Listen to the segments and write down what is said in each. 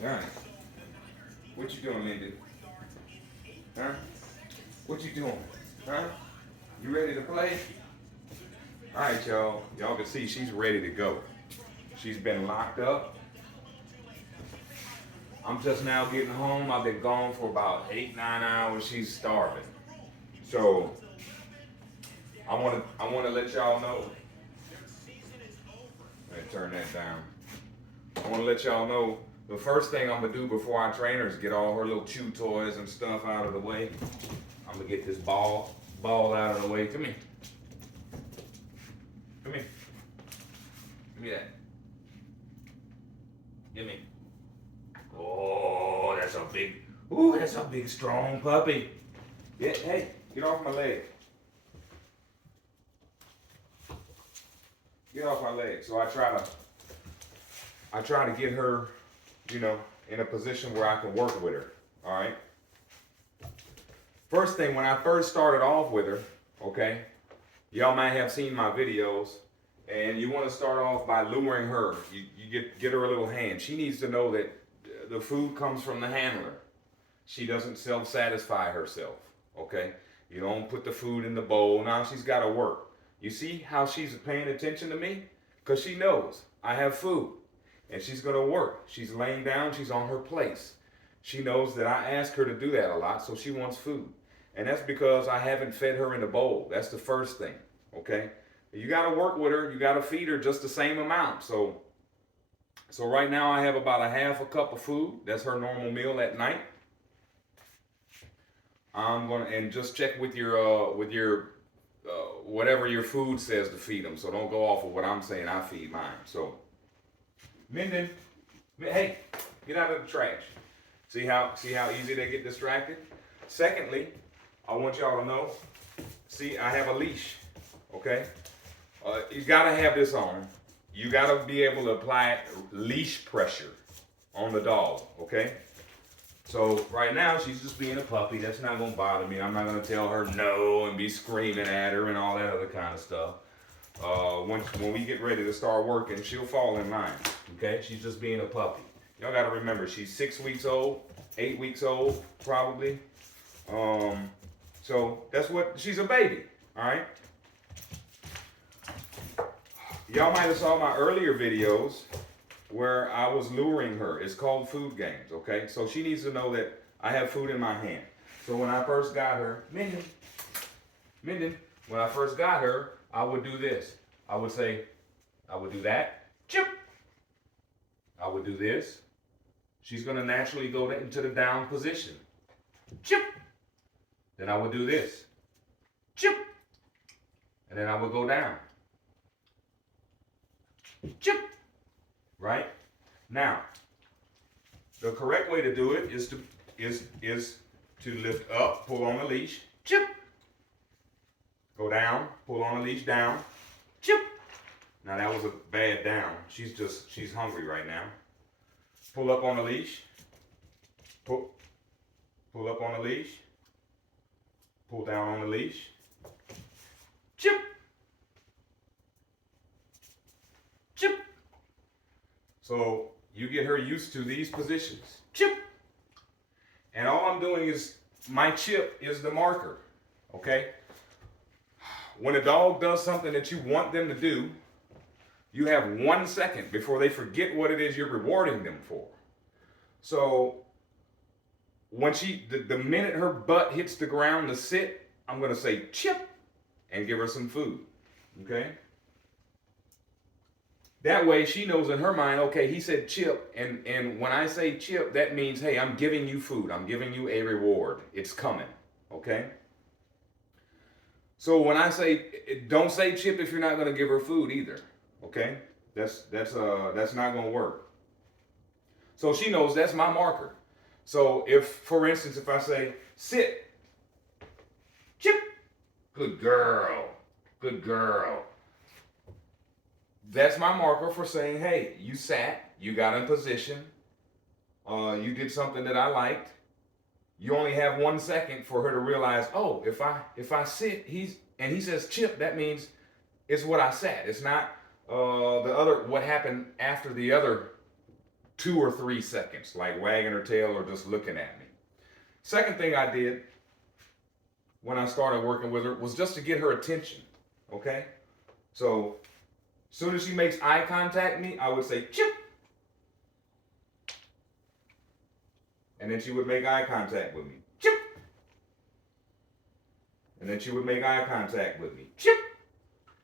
All right. What you doing, Mindon? Huh? What you doing? Huh? You ready to play? All right, y'all. Y'all can see she's ready to go. She's been locked up. I'm just now getting home. I've been gone for about 8, 9 hours. She's starving. So I wanna let y'all know. Let me turn that down. I wanna let y'all know the first thing I'm gonna do before I train her is get all her little chew toys and stuff out of the way. I'm gonna get this ball out of the way. Come here. Come here. Give me that. Give me. Oh, that's a big strong puppy. Yeah, hey, get off my leg. Get off my leg. So I try to get her, in a position where I can work with her. All right. First thing, when I first started off with her, okay, y'all might have seen my videos, and you want to start off by luring her. You get her a little hand. She needs to know that the food comes from the handler. She doesn't self-satisfy herself, okay? You don't put the food in the bowl. Now she's got to work. You see how she's paying attention to me? Because she knows I have food, and she's going to work. She's laying down. She's on her place. She knows that I ask her to do that a lot, so she wants food. And that's because I haven't fed her in the bowl. That's the first thing, okay? You got to work with her. You got to feed her just the same amount. So right now I have about a half a cup of food. That's her normal meal at night. I'm gonna and just check with your whatever your food says to feed them. So don't go off of what I'm saying. I feed mine. So Mindon, hey, get out of the trash. See how easy they get distracted. Secondly, I want y'all to know. See, I have a leash. Okay, you gotta have this on. You gotta be able to apply leash pressure on the dog. Okay. So right now she's just being a puppy. That's not gonna bother me. I'm not gonna tell her no and be screaming at her and all that other kind of stuff. When we get ready to start working, she'll fall in line. Okay, she's just being a puppy. Y'all gotta remember she's 6 weeks old, 8 weeks old probably. So that's what she's a baby. All right. Y'all might have saw my earlier videos where I was luring her. It's called food games, okay? So she needs to know that I have food in my hand. So when I first got her, Mindon, when I first got her, I would do this. I would do that, chip. I would do this. She's gonna naturally go into the down position, chip. Then I would do this, chip. And then I would go down, chip. Right? Now, the correct way to do it is to lift up, pull on the leash, chip. Go down, pull on the leash, down, chip. Now that was a bad down. She's hungry right now. Pull up on the leash. Pull up on the leash. Pull down on the leash. Chip. Chip. So you get her used to these positions. Chip. And all I'm doing is, my chip is the marker. Okay? When a dog does something that you want them to do, you have 1 second before they forget what it is you're rewarding them for. So when the minute her butt hits the ground to sit, I'm going to say chip and give her some food. Okay? That way she knows in her mind, okay, he said chip, and when I say chip, that means, hey, I'm giving you food. I'm giving you a reward. It's coming, okay? So when I say, don't say chip if you're not going to give her food either, okay? That's not going to work. So she knows that's my marker. So if, for instance, if I say sit, chip, good girl, good girl. That's my marker for saying, hey, you sat, you got in position, you did something that I liked. You only have 1 second for her to realize, oh, if I sit, he says chip, that means it's what I sat. It's not what happened after the other 2 or 3 seconds, like wagging her tail or just looking at me. Second thing I did when I started working with her was just to get her attention, okay? So as soon as she makes eye contact with me, I would say, chip. And then she would make eye contact with me, chip. And then she would make eye contact with me, chip.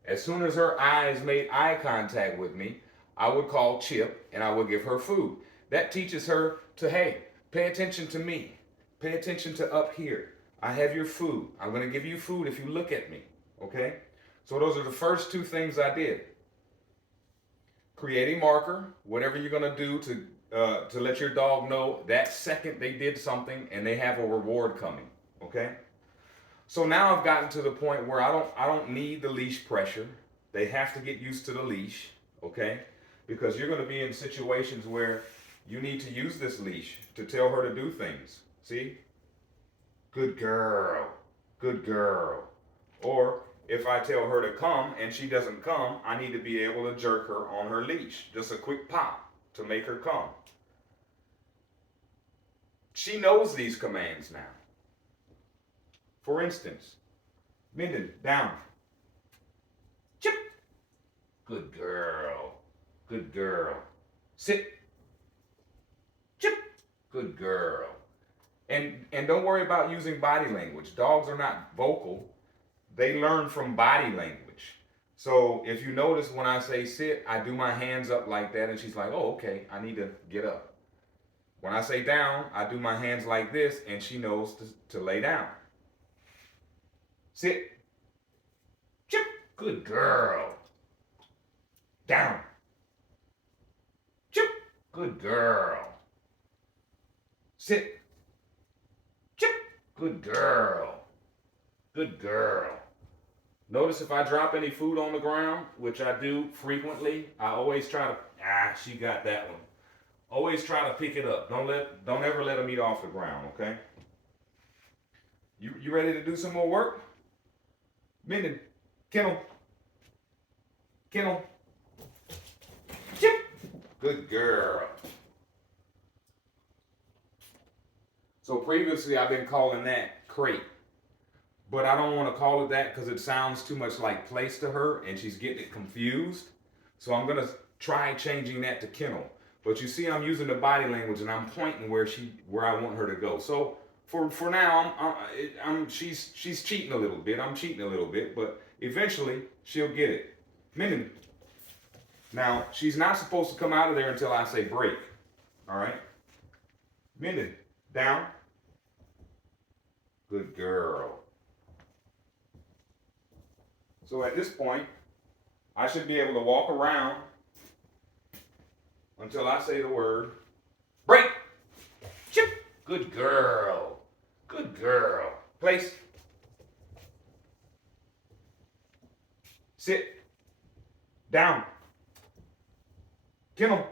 As soon as her eyes made eye contact with me, I would call Chip and I would give her food. That teaches her to, hey, pay attention to me. Pay attention to up here. I have your food. I'm going to give you food if you look at me, okay? So those are the first 2 things I did. Create a marker, whatever you're going to do to let your dog know that second they did something and they have a reward coming, okay? So now I've gotten to the point where I don't need the leash pressure. They have to get used to the leash, okay? Because you're going to be in situations where you need to use this leash to tell her to do things. See? Good girl. Good girl. Or if I tell her to come and she doesn't come, I need to be able to jerk her on her leash. Just a quick pop to make her come. She knows these commands now. For instance, Mindon, down. Chip. Good girl. Good girl. Sit. Chip. Good girl. And don't worry about using body language. Dogs are not vocal. They learn from body language. So if you notice when I say sit, I do my hands up like that and she's like, oh, okay, I need to get up. When I say down, I do my hands like this and she knows to lay down. Sit. Chip. Good girl. Down. Chip. Good girl. Sit. Chip. Good girl. Good girl. Notice if I drop any food on the ground, which I do frequently, I always try to, she got that one. Always try to pick it up. Don't ever let them eat off the ground, okay? You ready to do some more work? Mindon, kennel. Kennel. Chip. Good girl. So previously I've been calling that crate. But I don't want to call it that because it sounds too much like place to her and she's getting it confused. So I'm going to try changing that to kennel. But you see I'm using the body language and I'm pointing where I want her to go. So for now, she's cheating a little bit. I'm cheating a little bit, but eventually she'll get it. Mindon. Now, she's not supposed to come out of there until I say break. All right? Mindon, down. Good girl. So at this point, I should be able to walk around until I say the word break. Chip. Good girl. Good girl. Place. Sit. Down. Kennel.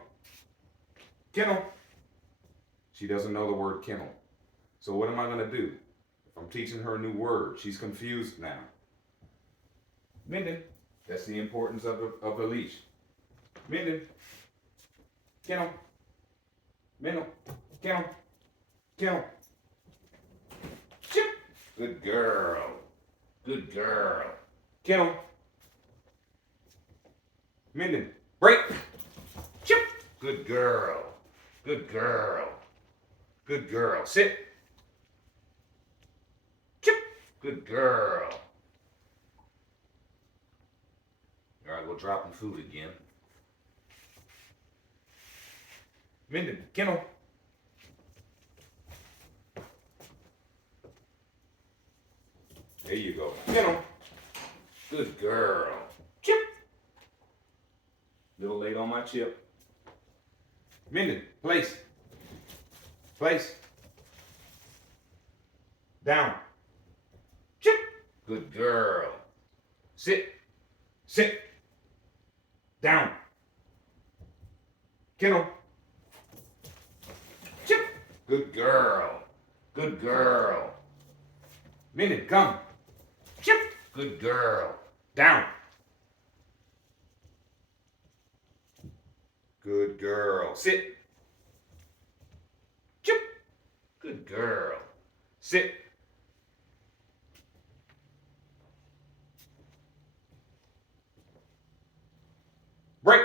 Kennel. She doesn't know the word kennel. So what am I going to do? If I'm teaching her a new word, she's confused now. Mindon, that's the importance of the leash. Mindon. Kennel. Mindon. Kennel. Kennel. Chip. Good girl. Good girl. Kennel. Mindon. Break. Chip. Good girl. Good girl. Good girl. Sit. Chip. Good girl. All right, we're dropping food again. Mindon, kennel. There you go. Kennel. Good girl. Chip. Little late on my chip. Mindon, place. Place. Down. Chip. Good girl. Sit. Sit. Down. Kennel. Chip. Good girl. Good girl. Mindon, come. Chip. Good girl. Down. Good girl. Sit. Sit. Break.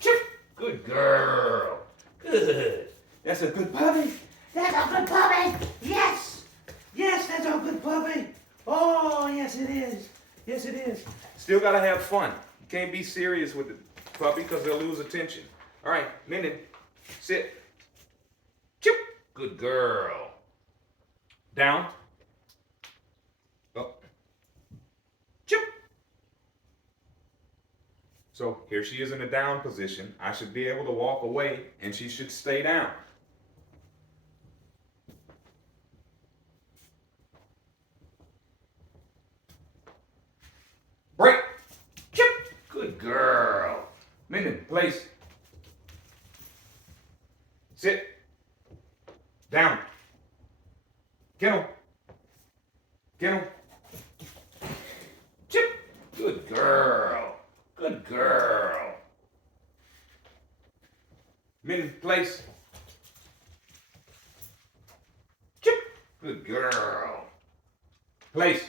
Chip. Good girl. Good. That's a good puppy. That's a good puppy. Yes. Yes, that's a good puppy. Oh, yes it is. Yes it is. Still gotta have fun. You can't be serious with the puppy because they'll lose attention. All right, Mindon, sit. Chip. Good girl. Down. Up. Chip. So here she is in a down position. I should be able to walk away and she should stay down. Break. Chip. Good girl. Mindon, place. Sit. Down. Kennel. Kennel. Chip. Good girl. Good girl. Mindon, place. Chip. Good girl. Place.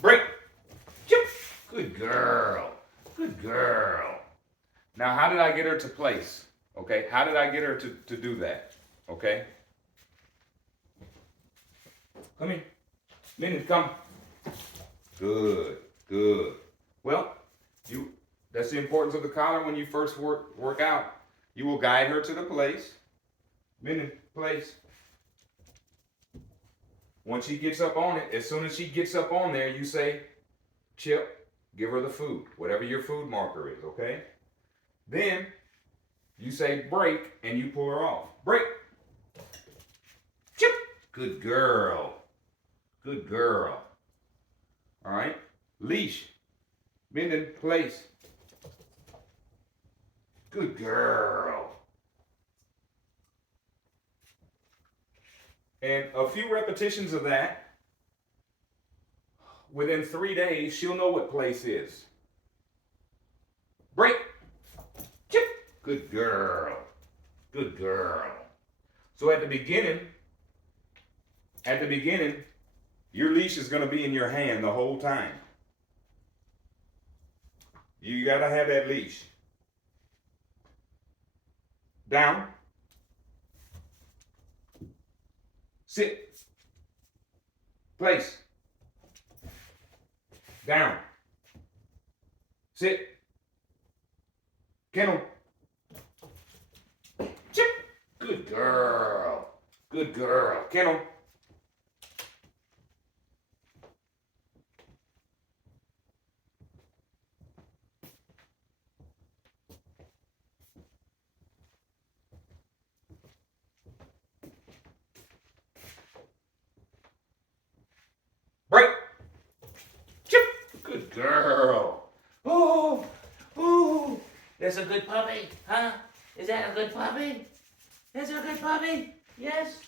Break. Chip. Good girl. Good girl. Now, how did I get her to place? Okay, how did I get her to do that? Okay. Come here. Mindon, come. Good, good. Well, that's the importance of the collar when you first work out. You will guide her to the place. Mindon, place. Once she gets up on it, as soon as she gets up on there, you say, Chip, give her the food, whatever your food marker is, okay? Then you say break and you pull her off. Break. Chip. Good girl. Good girl. All right. Leash. Mindon, place. Good girl. And a few repetitions of that. Within 3 days, she'll know what place is. Break. Chip. Good girl. Good girl. So at the beginning, your leash is going to be in your hand the whole time. You got to have that leash. Down. Sit. Place. Down. Sit. Kennel. Chip. Good girl. Good girl. Kennel. Break. Chip. Good girl. Oh, oh. That's a good puppy, huh? Is that a good puppy? That's a good puppy. Yes.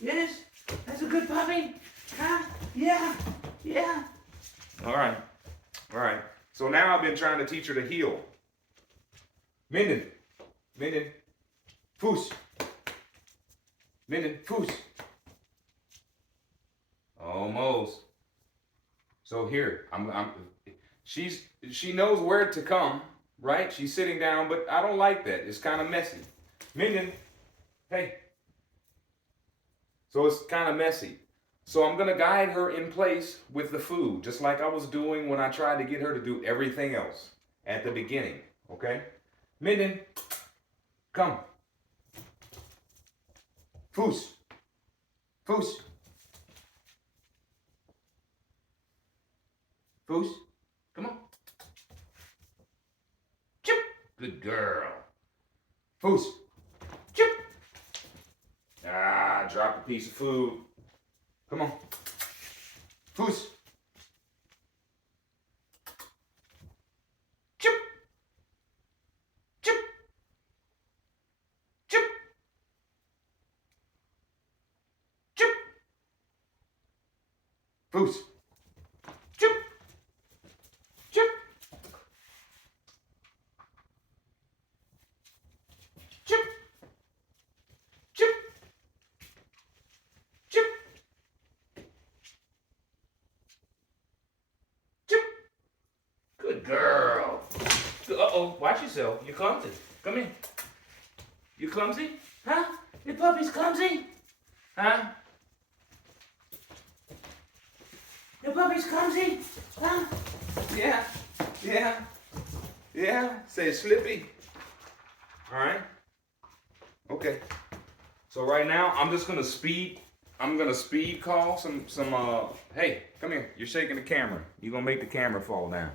Yes. That's a good puppy. Huh? Yeah. Yeah. All right. All right. So now I've been trying to teach her to heel. Mindon. Mindon. Foos. Mindon. Foos. Almost. So here, she knows where to come, right? She's sitting down, but I don't like that. It's kind of messy. Mindon, hey. So it's kind of messy. So I'm going to guide her in place with the food, just like I was doing when I tried to get her to do everything else at the beginning, okay? Mindon, come. Foos. Foos. Foos, come on. Chip. Good girl. Foos. Chip. Ah, dropped a piece of food. Come on. Foos. Chip. Chip. Chip. Chip. Foos. Good girl. Uh-oh, watch yourself. You're clumsy. Come here. You clumsy? Huh? Your puppy's clumsy? Huh? Your puppy's clumsy? Huh? Yeah. Yeah. Yeah. Say slippy. All right. Okay. So right now, I'm gonna speed call some, hey, come here. You're shaking the camera. You're gonna make the camera fall down.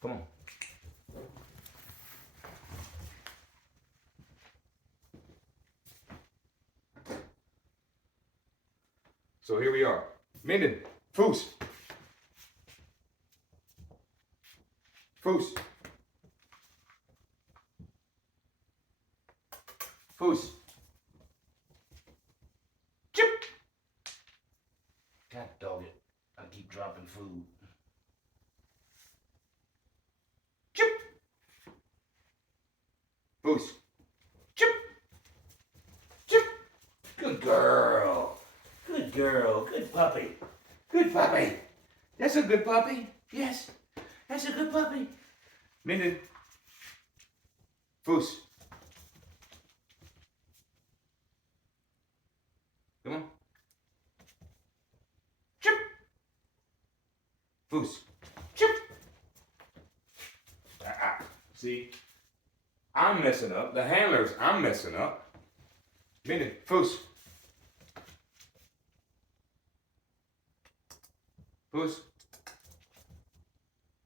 Come on. So here we are. Mindon, Foos. Foos. Foos. Chip. God dog it. I keep dropping food. Chip. Foos. Chip. Chip. Good girl. Good girl. Good puppy. Good puppy. That's a good puppy. Yes. That's a good puppy. Mindon. Foos. Come on. Chip. Foos. Chip. See? I'm messing up. The handlers, I'm messing up. Mindon. Foos. Foos.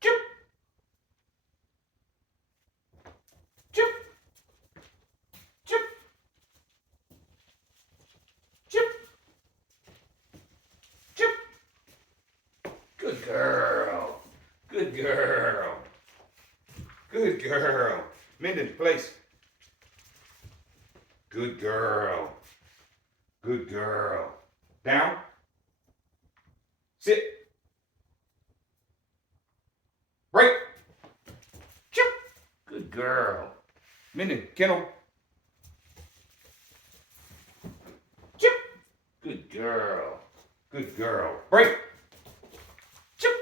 Chip. Chip. Chip. Chip. Chip. Good girl. Good girl. Good girl. Mindon, place. Good girl. Good girl. Down. Sit. Break. Chip. Good girl. Mindon, kennel. Chip. Good girl. Good girl. Break. Chip.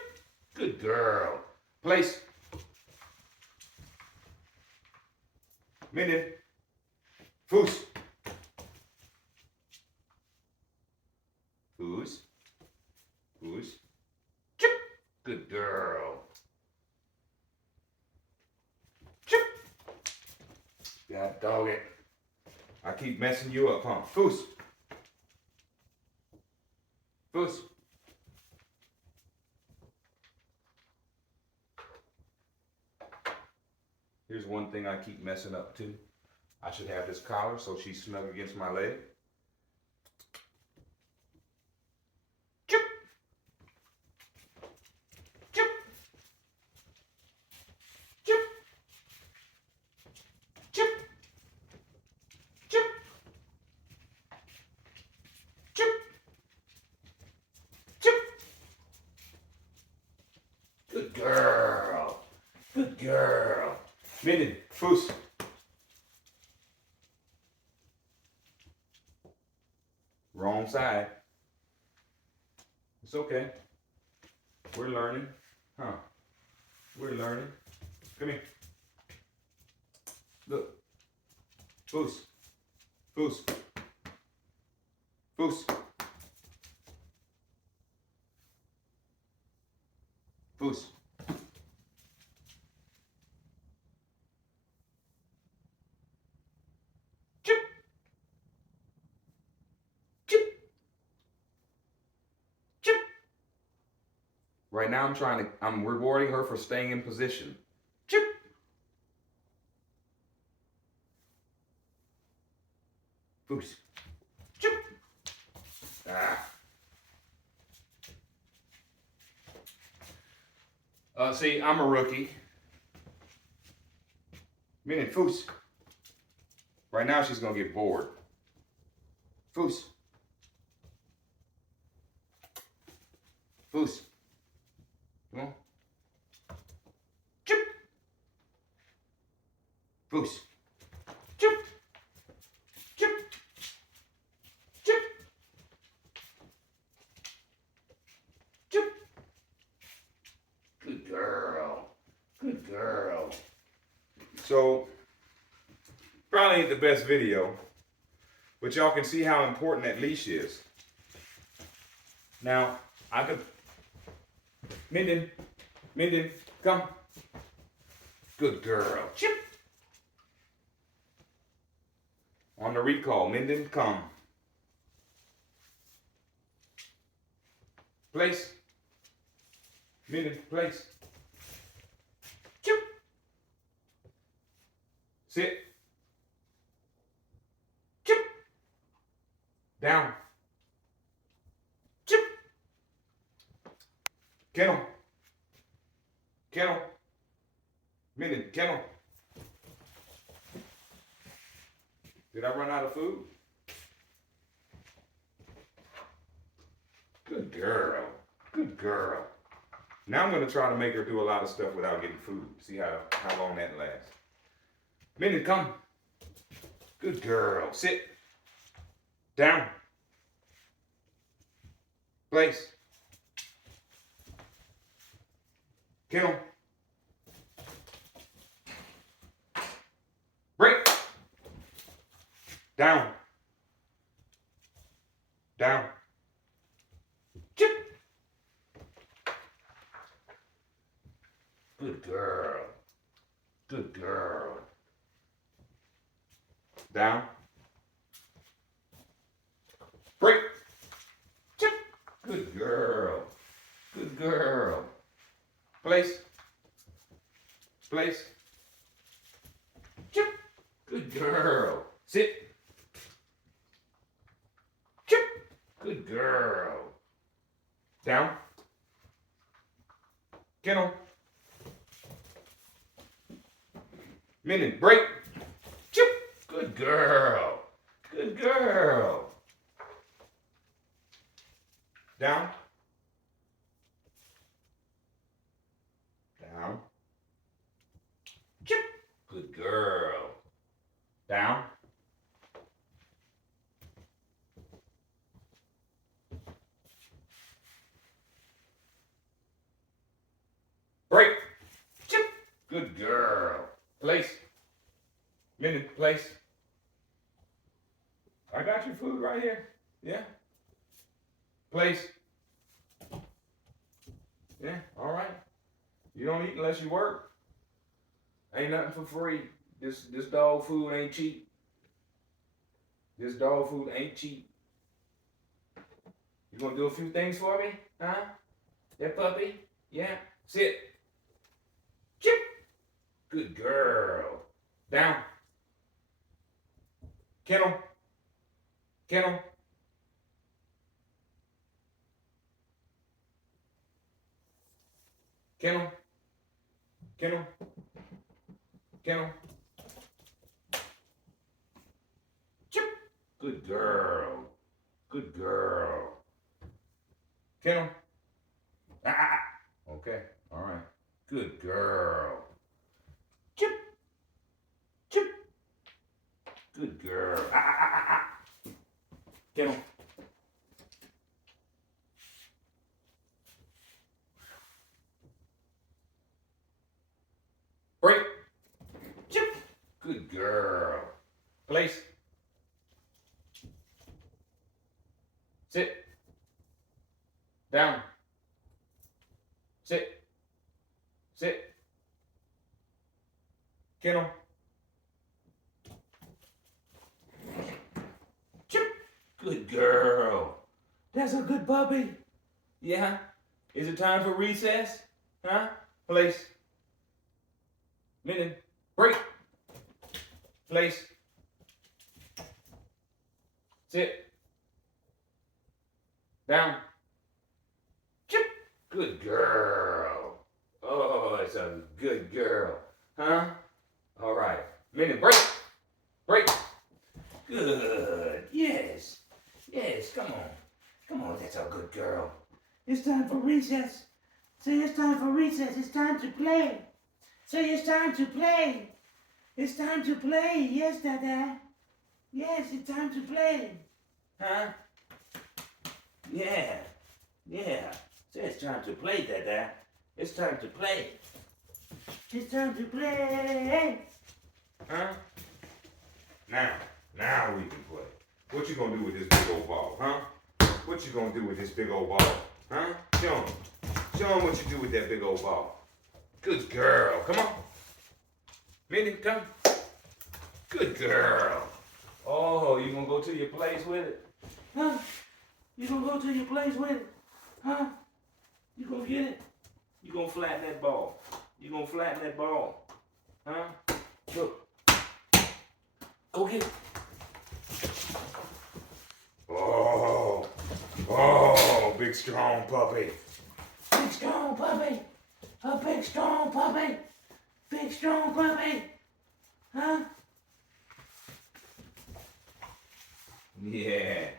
Good girl. Place. Mindon. Foos. Foos. Foos. Chip. Good girl. Chip. God dog it. I keep messing you up, huh? Foos. Foos. Here's one thing I keep messing up too. I should have this collar so she's snug against my leg. Chip. Chip. Chip. Chip. Chip. Chip. Chip. Good girl. Good girl. Mindon, Foos. Wrong side. It's okay. We're learning. Huh. We're learning. Come here. Look. Foos. Foos. Foos. Foos. Chip. Chip. Chip. Right now I'm rewarding her for staying in position. Chip. Foos. Chip. See, I'm a rookie. Meaning Foos. Right now she's gonna get bored. Foos. Foos. Come on. Chip. Foos. Chip. Chip. Chip. Chip. Good girl. the best video, but y'all can see how important that leash is. Now, I could... Mindon, come. Good girl. Chip. On the recall, Mindon, come. Place. Mindon, place. Chip. Sit. Chip. Down. Chip. Kennel. Kennel. Mindon, kennel. Did I run out of food? Good girl. Good girl. Now I'm going to try to make her do a lot of stuff without getting food. See how long that lasts. Mindon, come. Good girl. Sit. Down. Place. Kennel. Break. Down. Down. Chip. Good girl. Good girl. Down. Break. Chip. Good girl. Good girl. Place. Place. Chip. Good girl. Sit. Chip. Good girl. Down. Kennel. Mindon, break. Chip. Good girl. Good girl. Down. Down. Chip. Good girl. Down. Break. Chip. Good girl. Place. Mindon, place. I got your food right here. Yeah. Place. Yeah, all right. You don't eat unless you work. Ain't nothing for free. This dog food ain't cheap. This dog food ain't cheap. You gonna do a few things for me? Huh? That puppy? Yeah. Sit. Chip. Good girl. Down. Kennel. Kennel. Kennel. Kennel. Kennel. Chip. Good girl. Good girl. Kennel. Ah. Okay. All right. Good girl. Chip. Chip. Good girl. Ah. Kennel. Break. Chip. Good girl. Place. Sit. Down. Sit. Sit. Kennel. Chip. Good girl. That's a good puppy. Yeah. Is it time for recess? Huh? Place. Mindon. Break. Place. Sit. Down. Chip. Good girl. Oh, it's a good girl. Huh? All right. Mindon, break. Break. Good. Yes. Yes, come on. Come on, that's a good girl. It's time for recess. Say it's time for recess. It's time to play. Say it's time to play. It's time to play. Yes, Dada. Yes, it's time to play. Huh? Yeah. Yeah. Say it's time to play, Dada. It's time to play. It's time to play. Huh? Now we can play. What you gonna do with this big old ball, huh? What you gonna do with this big old ball, huh? Show him. Show him what you do with that big old ball. Good girl. Come on. Mindon, come. Good girl. Oh, you gonna go to your place with it? Huh? You gonna go to your place with it? Huh? You gonna get it? You gonna flatten that ball? You gonna flatten that ball? Huh? Look. Go get it. Oh, big strong puppy. Big strong puppy. A big strong puppy. Big strong puppy. Huh? Yeah.